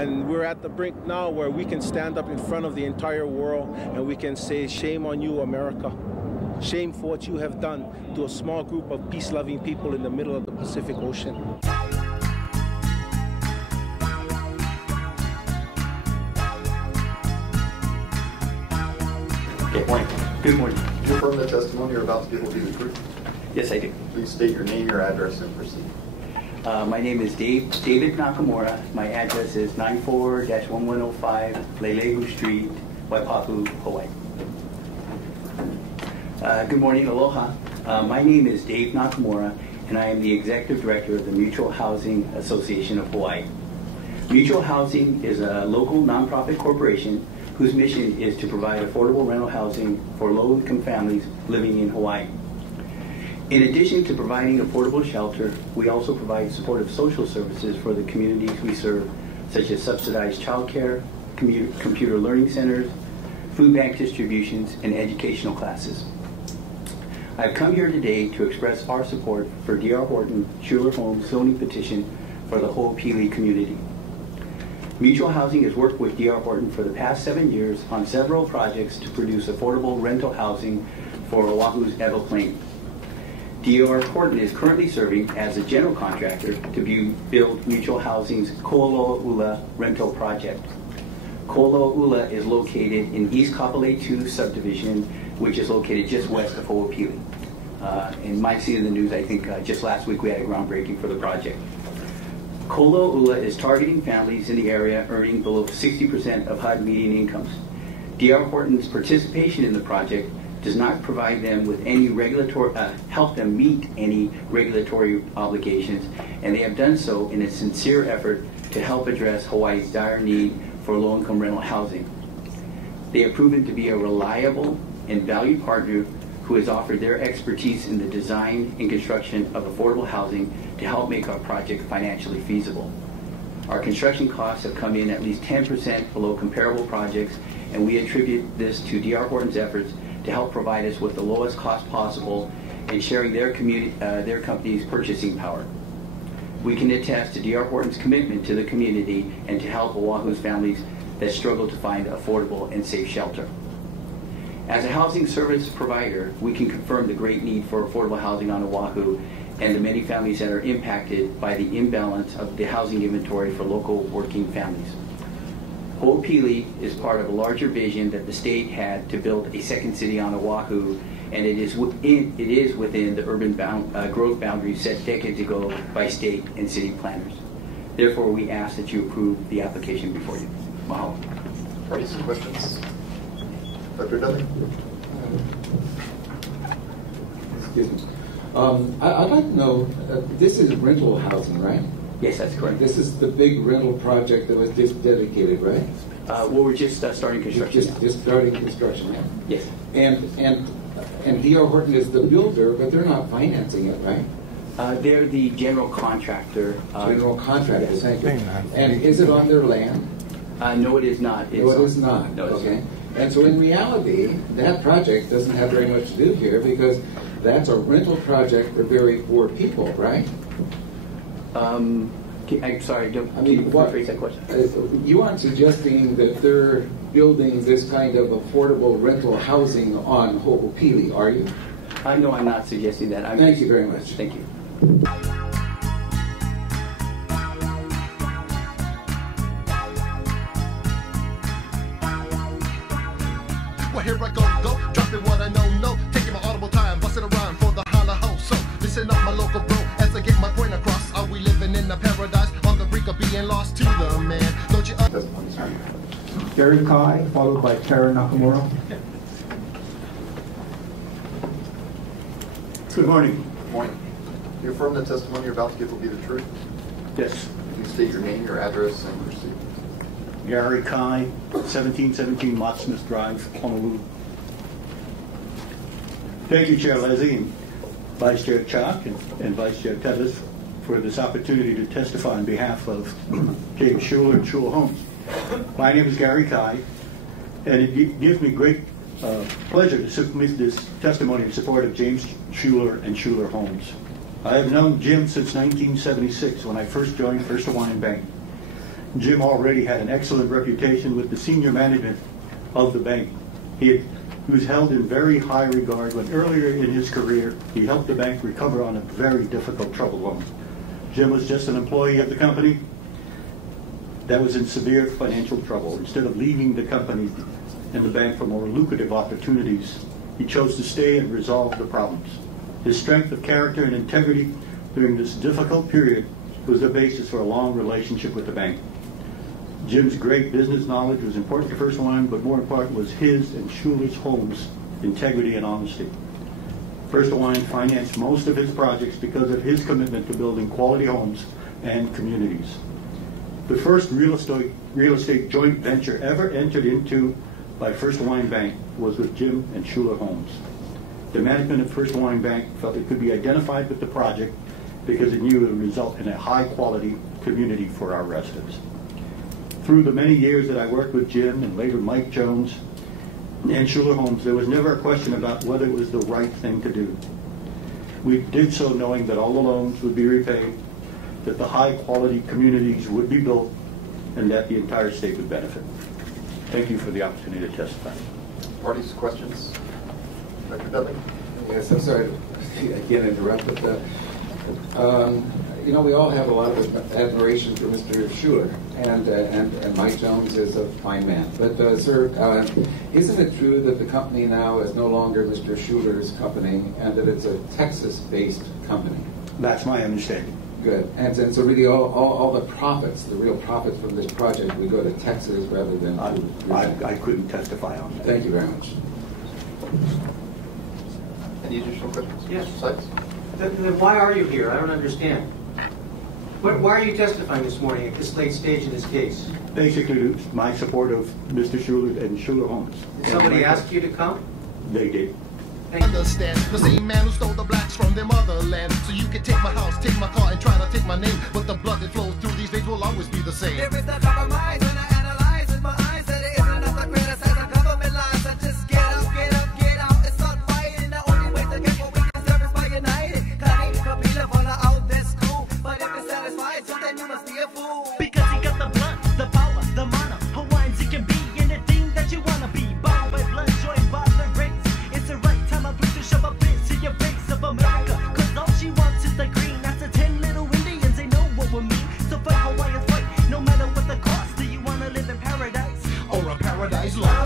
And we're at the brink now where we can stand up in front of the entire world and we can say, shame on you, America. Shame for what you have done to a small group of peace-loving people in the middle of the Pacific Ocean. Good morning. Good morning. Do you affirm the testimony you're about to give will be the truth? Yes, I do. Please state your name, your address, and proceed. My name is David Nakamura. My address is 94-1105 Lelehu Street, Waipahu, Hawaii. Good morning, aloha. My name is Dave Nakamura, and I am the Executive Director of the Mutual Housing Association of Hawaii. Mutual Housing is a local nonprofit corporation whose mission is to provide affordable rental housing for low-income families living in Hawaii. In addition to providing affordable shelter, we also provide supportive social services for the communities we serve, such as subsidized childcare, computer learning centers, food bank distributions, and educational classes. I've come here today to express our support for D.R. Horton Schuler Homes zoning petition for the Ho'opili community. Mutual Housing has worked with D.R. Horton for the past 7 years on several projects to produce affordable rental housing for Oahu's Evo Plain. D.R. Horton is currently serving as a general contractor to build Mutual Housing's Ko'olo'ula rental project. Ko'olo'ula is located in East Kapolei 2 subdivision, which is located just west of Ho'opili. And you might see in the news, I think just last week we had a groundbreaking for the project. Ko'olo'ula is targeting families in the area earning below 60% of HUD median incomes. D.R. Horton's participation in the project does not provide them with any help them meet any regulatory obligations, and they have done so in a sincere effort to help address Hawaii's dire need for low-income rental housing. They have proven to be a reliable and valued partner who has offered their expertise in the design and construction of affordable housing to help make our project financially feasible. Our construction costs have come in at least 10% below comparable projects, and we attribute this to D.R. Horton's efforts to help provide us with the lowest cost possible and sharing their company's purchasing power. We can attest to D.R. Horton's commitment to the community and to help Oahu's families that struggle to find affordable and safe shelter. As a housing service provider, we can confirm the great need for affordable housing on Oahu and the many families that are impacted by the imbalance of the housing inventory for local working families. Ho'opili is part of a larger vision that the state had to build a second city on Oahu, and it is within the urban growth boundaries set decades ago by state and city planners. Therefore, we ask that you approve the application before you. Mahalo. Any questions? Dr. Dudley? Excuse me. I'd like to know, this is rental housing, right? Yes, that's correct. This is the big rental project that was just dedicated, right? Well, we're just starting construction. Just starting construction, yeah. Yes. And D.R. Horton is the builder, but they're not financing it, right? They're the general contractor. General contractor, yes. Thank you. And is it on their land? No, it is not. No, it is not. No, okay. And so in reality, that project doesn't have very much to do here because that's a rental project for very poor people, right? I'm sorry, can you rephrase that question? You aren't suggesting that they're building this kind of affordable rental housing on Ho'opili, are you? No, I'm not suggesting that. Thank you very much. Thank you. Well, here I go, dropping what I know, taking my audible time, busting around for the holla ho. So, listen up, my local bro, as I get my point across. Are we living in a paradise on the brink of being lost to the man? Don't you understand? Gary Kai, followed by Kara Nakamura. Good morning. Good morning. Do you affirm the testimony you're about to give will be the truth? Yes. Please state your name, your address, and proceed. Gary Kai, 1717 Mott Smith Drive, Honolulu. Thank you, Chair Leslie and Vice Chair Chalk and Vice Chair Tevis for this opportunity to testify on behalf of James Schuler and Schuler Homes. My name is Gary Kai, and it gives me great pleasure to submit this testimony in support of James Schuler and Schuler Homes. I have known Jim since 1976 when I first joined First Hawaiian Bank. Jim already had an excellent reputation with the senior management of the bank. He was held in very high regard when earlier in his career he helped the bank recover on a very difficult troubled loan. Jim was just an employee of the company that was in severe financial trouble. Instead of leaving the company and the bank for more lucrative opportunities, he chose to stay and resolve the problems. His strength of character and integrity during this difficult period was the basis for a long relationship with the bank. Jim's great business knowledge was important to First Hawaiian, but more important was his and Schuler's Homes' integrity and honesty. First Hawaiian financed most of his projects because of his commitment to building quality homes and communities. The first real estate joint venture ever entered into by First Hawaiian Bank was with Jim and Schuler Homes. The management of First Hawaiian Bank felt it could be identified with the project because it knew it would result in a high-quality community for our residents. Through the many years that I worked with Jim and later Mike Jones and Schuler Homes, there was never a question about whether it was the right thing to do. We did so knowing that all the loans would be repaid, that the high-quality communities would be built, and that the entire state would benefit. Thank you for the opportunity to testify. Parties, questions? Dr. Dudley? Yes, I'm sorry to again interrupt, but you know, we all have a lot of admiration for Mr. Schuler, and Mike Jones is a fine man. But sir, isn't it true that the company now is no longer Mr. Schuler's company, and that it's a Texas-based company? That's my understanding. Good. And so really all the profits, the real profits from this project, we go to Texas rather than to I couldn't testify on that. Thank you very much. Any additional questions? Yes. Mr. Sykes? Then why are you here? I don't understand. Why are you testifying this morning at this late stage in this case? Basically, my support of Mr. Schuler and Schuler Homes. Did somebody ask you to come? They did. Understand the same man who stole the blacks from their motherland. So you can take my house, take my car, and try to take my name. But the blood that flows through these veins will always be the same. There is no compromise when I analyze with my eyes that it isn't enough to criticize the government lies. I just get up, get up, get out, and start fighting. The only way to get what we deserve is by united. Kani kabila wala out this school, but if it's satisfied, so then you must be a fool. Because he got the blood, the power, the mana. Hawaiians, he can be anything that you wanna be. Bound by blood, joined by the race. It's the right time I put to shove a fist to your face of America. Cause all she wants is the green. After 10 little Indians, they know what we mean. So fight Hawaiians, fight, no matter what the cost. Do you wanna live in paradise? Or a paradise lost?